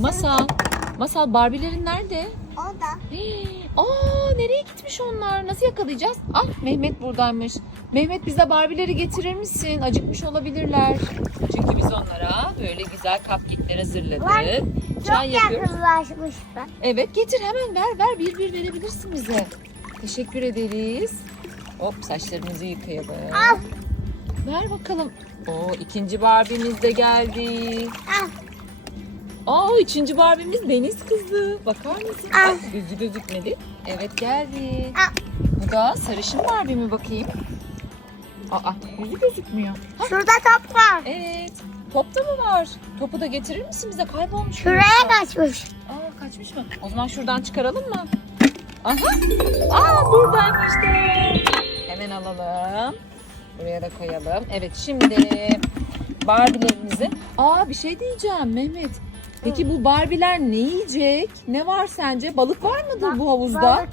Masal. Masal Barbie'lerin nerede? O da. Hii, Aa nereye gitmiş onlar? Nasıl yakalayacağız? Ah Mehmet buradaymış. Mehmet bize Barbie'leri getirir misin? Acıkmış olabilirler. Çünkü biz onlara böyle güzel cupcake'ler hazırladık. Çay Çok yapıyoruz. yakınlaşmıştı. Evet getir hemen ver ver bir bir verebilirsin bize. Teşekkür ederiz. Hop saçlarımızı yıkayalım. Al. Ver bakalım. Oo ikinci Barbie'miz de geldi. Al. Aa üçüncü Barbie'miz deniz kızı. Bakar mısın? Ay, gözü gözükmedi. Evet geldi. Al. Bu da sarışın Barbie mi bakayım? Aa yüzü gözükmüyor. Ha, Şurada top var. evet. Top da mı var? Topu da getirir misin bize? Kaybolmuş. Şuraya kaçmış. Aa kaçmış mı? O zaman şuradan çıkaralım mı? Aha. Aa buradaymış da. Hemen alalım. Buraya da koyalım. Evet şimdi Barbie'lerimizi. Aa bir şey diyeceğim Mehmet. Peki bu Barbie'ler ne yiyecek? Ne var sence? Balık var mıdır bu havuzda? Balık.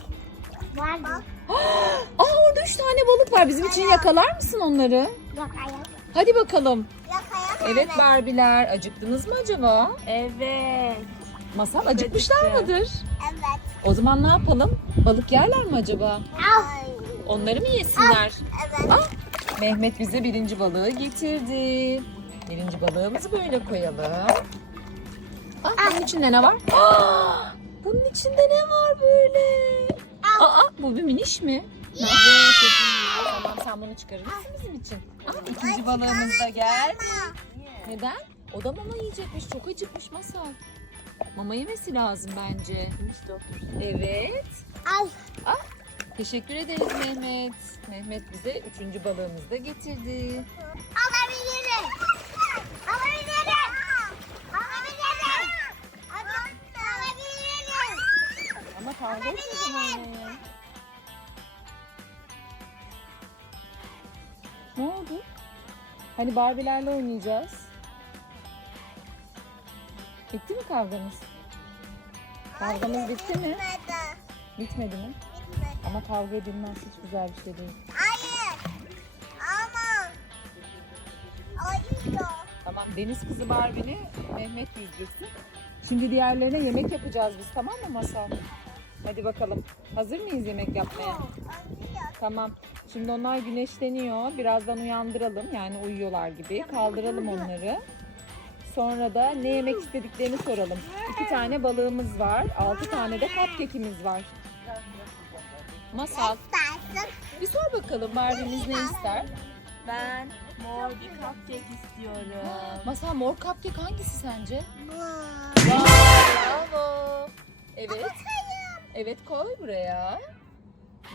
Var? Aa orada üç tane balık var. Bizim için yakalar mısın onları? Ayak. Hadi bakalım. Ayak. Evet Barbie'ler. Acıktınız mı acaba? Evet. Masal acıkmışlar mıdır? Evet. O zaman ne yapalım? Balık yerler mi acaba? Al. Onları mı yesinler? Evet. Ah, Mehmet bize birinci balığı getirdi. Birinci balığımızı böyle koyalım. Ah, bunun içinde ne var? Ah, bunun içinde ne var böyle? Aa, bu bir miniş mi? Evet, Tamam sen bunu çıkarır mısın bizim için? Ah, ikinci balığımız da geldi. Neden? O da mama yiyecekmiş. Çok acıkmış masal. Mama yemesi lazım bence. Evet. Al. Teşekkür ederiz Mehmet. Mehmet bize üçüncü balığımızı da getirdi. Alabilirim. Etmedin anne. Ne oldu? Hani Barbie'lerle oynayacağız. Bitti mi kavganız? Kavganız bitti mi? Bitmedi. Mi? Bitmedi. Ama kavga edilmez hiç güzel bir şey değil. Hayır. Ama. Ayıyor. Tamam deniz kızı Barbie'ni Mehmet yüzdürsün. Şimdi diğerlerine yemek yapacağız biz tamam mı Masal? Hadi bakalım. Hazır mıyız yemek yapmaya? Tamam. Şimdi onlar güneşleniyor. Birazdan uyandıralım. Yani uyuyorlar gibi. Kaldıralım onları. Sonra da ne yemek istediklerini soralım. İki tane balığımız var. Altı tane de cupcake'imiz var. Masal. Bir sor bakalım Barbie'miz ne ister? Ben mor bir cupcake istiyorum. Masal mor cupcake hangisi sence? Bu. Bravo. Evet. Evet koy buraya.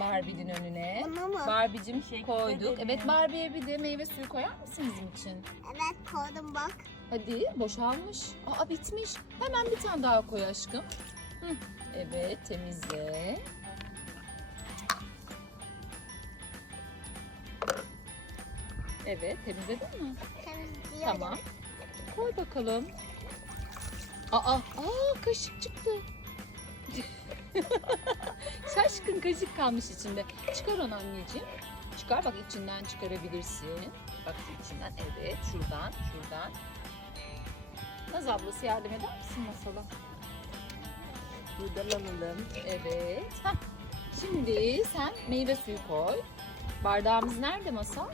Barbie'nin önüne. Bunu mu? Barbie'cim Teşekkür koyduk. ederim. Evet Barbie'ye bir de meyve suyu koyar mısın bizim için? Evet koydum bak. Hadi boşalmış. Aa bitmiş. Hemen bir tane daha koy aşkım. Hı. Evet temizle. Evet temizledin mi? Temizliyorum. Tamam. Koy bakalım. Aa, aa kaşık çıktı. Şaşkın kaşık kalmış içinde. Çıkar onu anneciğim. Çıkar bak içinden çıkarabilirsin. Bak içinden evet şuradan şuradan. Naz ablası yardım eder misin masala? Buradan alalım. Evet. Hah. Şimdi sen meyve suyu koy. Bardağımız nerede masa?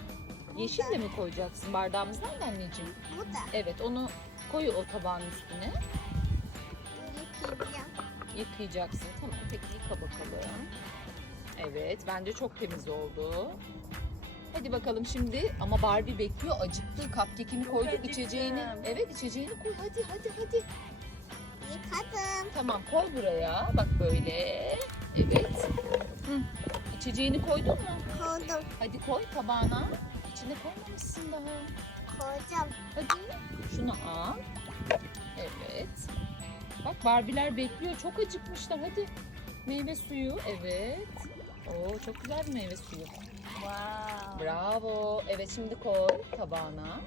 Yeşil de mi koyacaksın? Bardağımız nerede anneciğim? Bu da. Evet onu koy o tabağın üstüne. Yıkayacaksın. Tamam peki yıka bakalım. Evet bence çok temiz oldu. Hadi bakalım şimdi ama Barbie bekliyor acıktı. Cupcake'ini koyduk acıktım. içeceğini. Evet içeceğini koy hadi hadi hadi. Yıkadım. Tamam koy buraya. Bak böyle. Evet. Hı. İçeceğini koydun mu? Koydum. Hadi koy tabağına. İçine koymamışsın daha. Koyacağım. Hadi şunu al. Evet. Bak Barbie'ler bekliyor. Çok acıkmışlar. Hadi. Meyve suyu. Evet. Oo çok güzel bir meyve suyu. Wow. Bravo. Evet şimdi koy tabağına.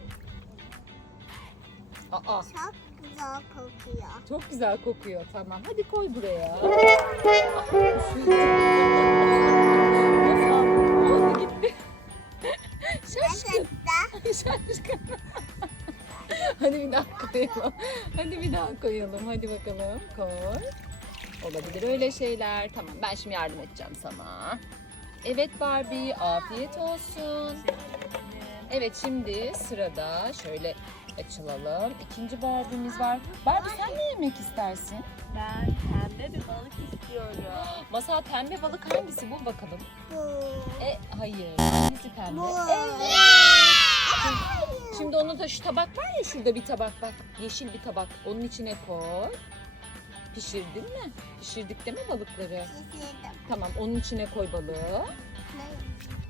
Aa Çok güzel kokuyor. çok güzel kokuyor. Tamam. Hadi koy buraya. Şaşkın. Şaşkın. Hadi bir daha koyalım. Hadi bir daha koyalım. Hadi bakalım. Koy. Olabilir öyle şeyler. Tamam ben şimdi yardım edeceğim sana. Evet Barbie afiyet olsun. Evet şimdi sırada şöyle açılalım. İkinci Barbie'miz var. Barbie sen ne yemek istersin? Ben pembe bir balık istiyorum. Masal pembe balık hangisi bul bakalım. Bu. E hayır hangisi pembe? Bu. Evet. Şimdi onu da şu tabak var ya şurada bir tabak bak. Yeşil bir tabak. Onun içine koy. Pişirdin mi? Pişirdik değil mi balıkları? Şişirdim. Tamam onun içine koy balığı.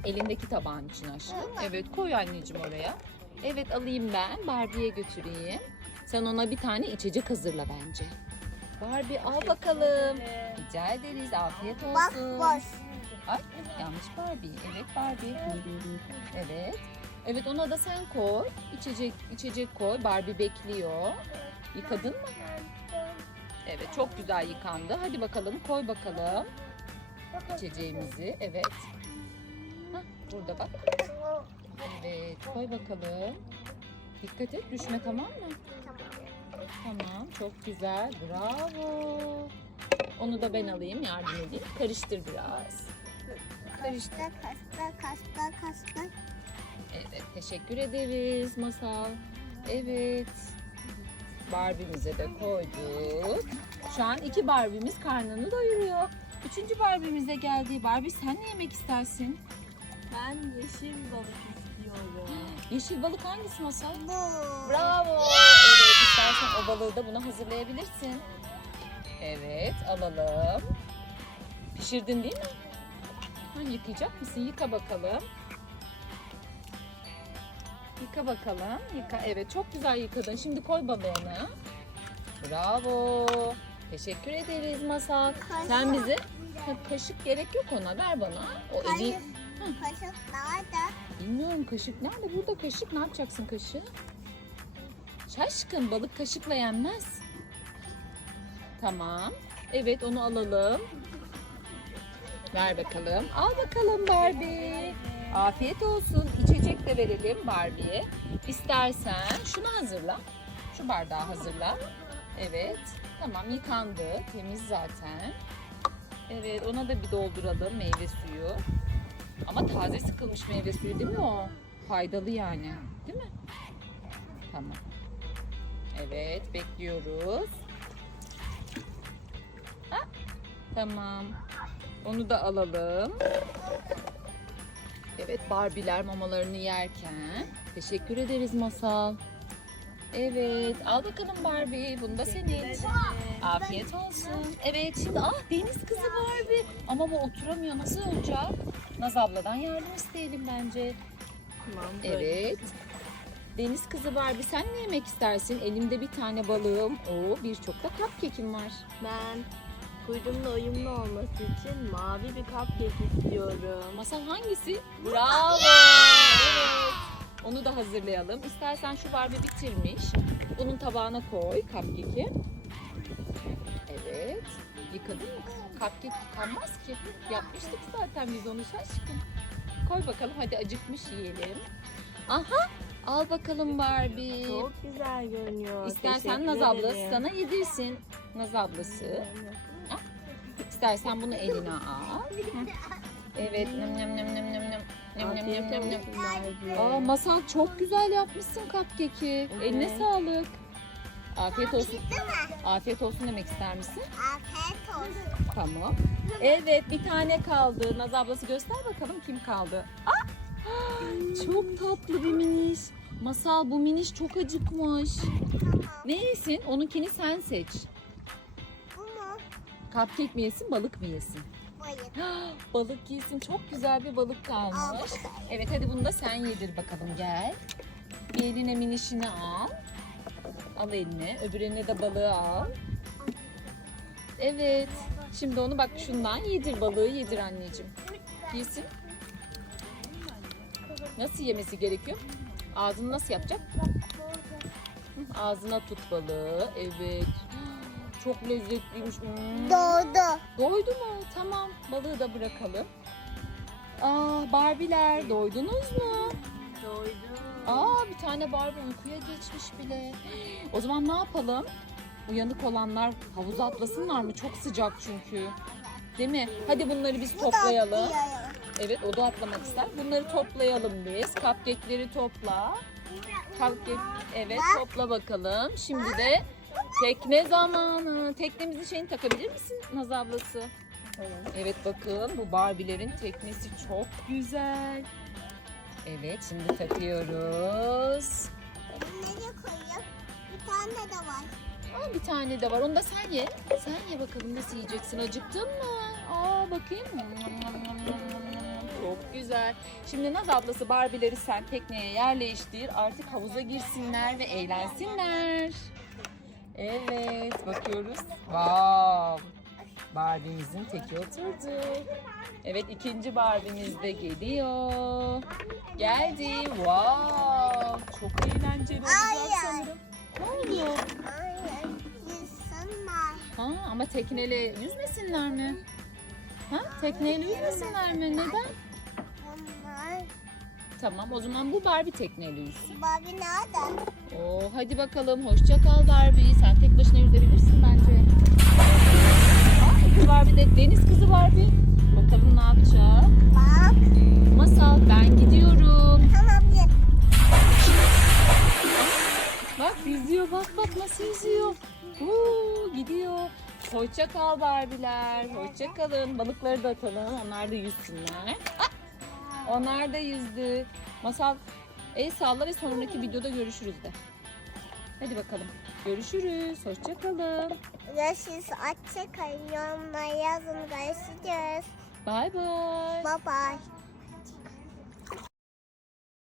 Elindeki tabağın içine aşkım. Evet koy anneciğim oraya. Evet alayım ben. Barbie'ye götüreyim. Sen ona bir tane içecek hazırla bence. Barbie al bakalım. Rica ederiz. Afiyet Bak olsun. boş. Ay yanlış Barbie. Evet Barbie. Evet. Evet ona da sen koy. İçecek içecek koy. Barbie bekliyor. Yıkadın mı? Evet çok güzel yıkandı. Hadi bakalım koy bakalım içeceğimizi. Evet. Hah, burada bak. Evet koy bakalım. Dikkat et düşme tamam mı? Tamam çok güzel. Bravo. Onu da ben alayım yardım edeyim. Karıştır biraz. Karıştır. Kasta kasta kasta. Evet, teşekkür ederiz Masal. Evet. Barbie'mize de koyduk. Şu an iki Barbie'miz karnını doyuruyor. Üçüncü Barbie'mize geldi. Barbie sen ne yemek istersin? Ben yeşil balık istiyorum. Yeşil balık hangisi Masal? Bu. Bravo. Evet, istersen o balığı da buna hazırlayabilirsin. Evet, alalım. Pişirdin değil mi? Ha, yıkayacak mısın? Yıka bakalım. Yıka bakalım. Yıka. Evet, çok güzel yıkadın. Şimdi koy balığını. Bravo. Teşekkür ederiz Masal. Sen bize Ha, kaşık gerek yok ona. Ver bana. O eli Kaşık. Kaşık nerede? Bilmiyorum kaşık nerede? Burada kaşık. Ne yapacaksın kaşığı? Şaşkın balık kaşıkla yenmez. Tamam. Evet onu alalım. Ver bakalım. Al bakalım Barbie. Afiyet olsun. De verelim Barbie'ye. İstersen şunu hazırla. Şu bardağı hazırla. Evet. Tamam yıkandı. Temiz zaten. Evet ona da bir dolduralım meyve suyu. Ama taze sıkılmış meyve suyu değil mi o? Faydalı yani. Değil mi? Tamam. Evet bekliyoruz. Ha, tamam. Onu da alalım. Evet Barbiler mamalarını yerken. Teşekkür ederiz Masal. Evet al bakalım Barbie. Bunu da senin. Afiyet olsun. Evet şimdi ah deniz kızı Barbie. Ama bu oturamıyor. Nasıl olacak? Naz abladan yardım isteyelim bence. Tamam. Evet. Deniz kızı Barbie sen ne yemek istersin? Elimde bir tane balığım. Oo birçok da cupcake'im var. Ben kuyruğumla uyumlu olması için mavi bir cupcake istiyorum. Masal hangisi? Bravo. Evet. Onu da hazırlayalım. İstersen şu Barbie bitirmiş. Onun tabağına koy cupcake'i. Evet. Yıkadın mı? Cupcake yıkanmaz ki. Yapmıştık zaten biz onu şaşkın. Koy bakalım hadi acıkmış yiyelim. Aha al bakalım Barbie. Çok güzel görünüyor. İstersen Teşekkür Naz ablası sana yedirsin. Naz ablası. İstersen bunu eline al. Evet. Nem nem nem nem nem nem. Nem nem nem nem nem. Aa. Masal çok güzel yapmışsın cupcake'i. Eline sağlık. Afiyet olsun. Afiyet olsun demek ister misin? Afiyet olsun. Tamam. Evet bir tane kaldı. Naz ablası göster bakalım kim kaldı. Ah! Çok tatlı bir miniş. Masal bu miniş çok acıkmış. Tamam. Ne yesin? Onunkini sen seç. Cupcake mi yesin, balık mı yesin? Bayık. balık yesin. Çok güzel bir balık kalmış. Evet hadi bunu da sen yedir bakalım gel. Bir eline minişini al. Al eline. Öbür eline de balığı al. Evet. Şimdi onu bak şundan yedir balığı yedir anneciğim. Yesin. Nasıl yemesi gerekiyor? Ağzını nasıl yapacak? Ağzına tut balığı. Evet. Çok lezzetliymiş. Hmm. Doğdu. Doydu mu? Tamam. Balığı da bırakalım. Aa Barbiler doydunuz mu? Doydum. Aa bir tane Barbie uykuya geçmiş bile. O zaman ne yapalım? Uyanık olanlar havuza atlasınlar mı? Çok sıcak çünkü. Değil mi? Hadi bunları biz toplayalım. Evet o da atlamak ister. Bunları toplayalım biz. Cupcake'leri topla. Cupcake evet topla bakalım. Şimdi de tekne zamanı. Teknemizin şeyini takabilir misin Naz ablası? Evet bakın bu Barbie'lerin teknesi çok güzel. Evet şimdi takıyoruz. Nereye koyayım? Bir tane de var. Aa, bir tane de var. Onu da sen ye. Sen ye bakalım nasıl yiyeceksin. Acıktın mı? Aa bakayım. Çok güzel. Şimdi Naz ablası Barbie'leri sen tekneye yerleştir. Artık havuza girsinler ve eğlensinler. Evet bakıyoruz. Wow. Barbie'mizin teki oturdu. Evet ikinci Barbie'miz de geliyor. Geldi. Wow. Çok eğlenceli olacak sanırım. Ne. Yüzsünler. Ha, ama tekneyle yüzmesinler mi? Ha, tekneyle yüzmesinler mi? Neden? Tamam o zaman bu Barbie tekneyle yüzsün. Babi nerede? Oo, hadi bakalım hoşça kal Barbie. Sen tek başına yüzebilirsin bence. Aa, Barbie de deniz kızı Barbie. Bakalım ne yapacak? Bak. Masal ben gidiyorum. Tamam git. Bak yüzüyor bak bak nasıl yüzüyor. Uuu, gidiyor. Hoşça kal Barbiler. Hoşça kalın. Balıkları da atalım. Onlar da yüzsünler. Ah! Onlar da yüzdü. Masal el salla ve sonraki videoda görüşürüz de. Hadi bakalım. Görüşürüz. Hoşça kalın. Görüşürüz. Açık yorumlara yazın. Görüşürüz. Bay bay. Bye bye.